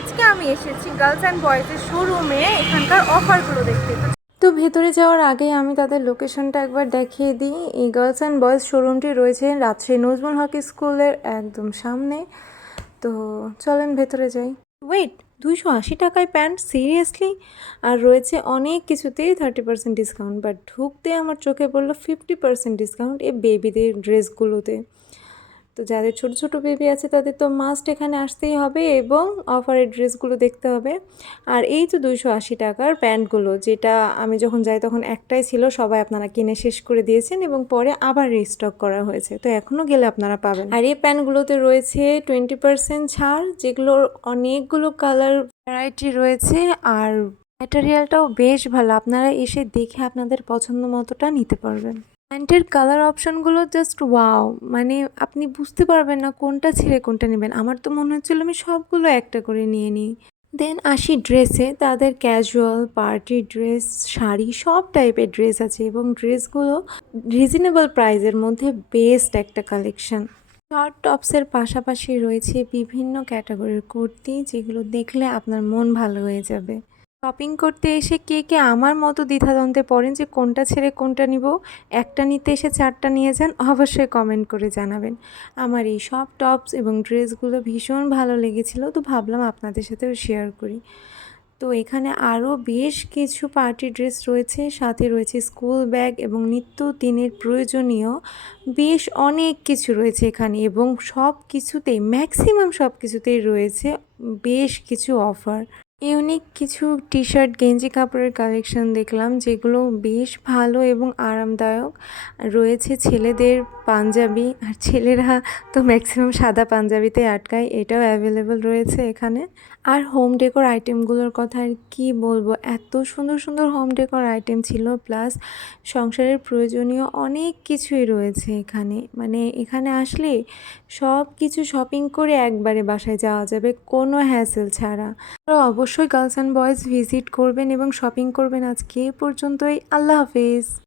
আজকে আমি এসেছি গার্লস অ্যান্ড বয়েজের শোরুমে এখানকার অফারগুলো দেখতে। তো ভেতরে যাওয়ার আগে আমি তাদের লোকেশনটা একবার দেখিয়ে দিই। এই গার্লস অ্যান্ড বয়েজ শোরুমটি রয়েছে রাজশাহী নজরুল হক স্কুলের একদম সামনে। তো চলেন ভেতরে যাই। ওয়েট, 280 টাকায় প্যান্ট? সিরিয়াসলি? আর রয়েছে অনেক কিছুতেই 30% ডিসকাউন্ট, বাট ঢুকতে আমার চোখে পড়লো 50% ডিসকাউন্ট এই বেবিদের ড্রেসগুলোতে। তো যাদের ছোট ছোট বেবি আছে তাদের তো মাস্ট এখানে আসতেই হবে এবং অফারের ড্রেসগুলো দেখতে হবে। আর এই তো 280 টাকার প্যান্টগুলো, যেটা আমি যখন যাই তখন একটাই ছিল, সবাই আপনারা কিনে শেষ করে দিয়েছেন এবং পরে আবার রিস্টক করা হয়েছে, তো এখনও গেলে আপনারা পাবেন। আর এই প্যান্টগুলোতে রয়েছে 20% ছাড়, যেগুলোর অনেকগুলো কালার ভ্যারাইটি রয়েছে। আর ম্যাটেরিয়ালটাও বেশ ভালো, আপনারা এসে দেখে আপনাদের পছন্দ মতোটা নিতে পারবেন। প্যান্টের কালার অপশানগুলো জাস্ট ওয়াও, মানে আপনি বুঝতে পারবেন না কোনটা ছেড়ে কোনটা নেবেন। আমার তো মনে হচ্ছিল আমি সবগুলো একটা করে নিয়ে নিই। দেন আসি ড্রেসে, তাদের ক্যাজুয়াল, পার্টি ড্রেস, শাড়ি, সব টাইপের ড্রেস আছে এবং ড্রেসগুলো রিজনেবল প্রাইসের মধ্যে বেস্ট একটা কালেকশন। শর্ট টপসের পাশাপাশি রয়েছে বিভিন্ন ক্যাটাগরির কুর্তি, যেগুলো দেখলে আপনার মন ভালো হয়ে যাবে। শপিং করতে এসে কে কে আমার মতো দ্বিধাদ্বন্দ্বে পড়েন যে কোনটা ছেড়ে কোনটা নিব, একটা নিতে এসে চারটা নিয়ে যান, অবশ্যই কমেন্ট করে জানাবেন। আমার এই সব টপস এবং ড্রেসগুলো ভীষণ ভালো লেগেছিলো, তো ভাবলাম আপনাদের সাথেও শেয়ার করি। তো এখানে আরও বেশ কিছু পার্টি ড্রেস রয়েছে, সাথে রয়েছে স্কুল ব্যাগ এবং নিত্য দিনের প্রয়োজনীয় বেশ অনেক কিছু রয়েছে এখানে, এবং সব কিছুতেই ম্যাক্সিমাম সব কিছুতেই রয়েছে বেশ কিছু অফার। ইউনিক কিছু টি শার্ট, গেঞ্জি কাপড়ের কালেকশন দেখলাম, যেগুলো বেশ ভালো এবং আরামদায়ক। রয়েছে ছেলেদের পাঞ্জাবি, আর ছেলেরা তো ম্যাক্সিমাম সাদা পাঞ্জাবিতে আটকায়, এটাও অ্যাভেলেবেল রয়েছে এখানে। আর হোম ডেকোর আইটেমগুলোর কথা আর কী বলবো, এত সুন্দর সুন্দর হোম ডেকোর আইটেম ছিল, প্লাস সংসারের প্রয়োজনীয় অনেক কিছুই রয়েছে এখানে। মানে এখানে আসলে সব কিছু শপিং করে একবারে বাসায় যাওয়া যাবে কোনো হ্যাসেল ছাড়া। তো অবশ্যই গার্লস অ্যান্ড বয়েজ ভিজিট করবেন এবং শপিং করবেন। আজকে এ পর্যন্তই, আল্লাহ হাফেজ।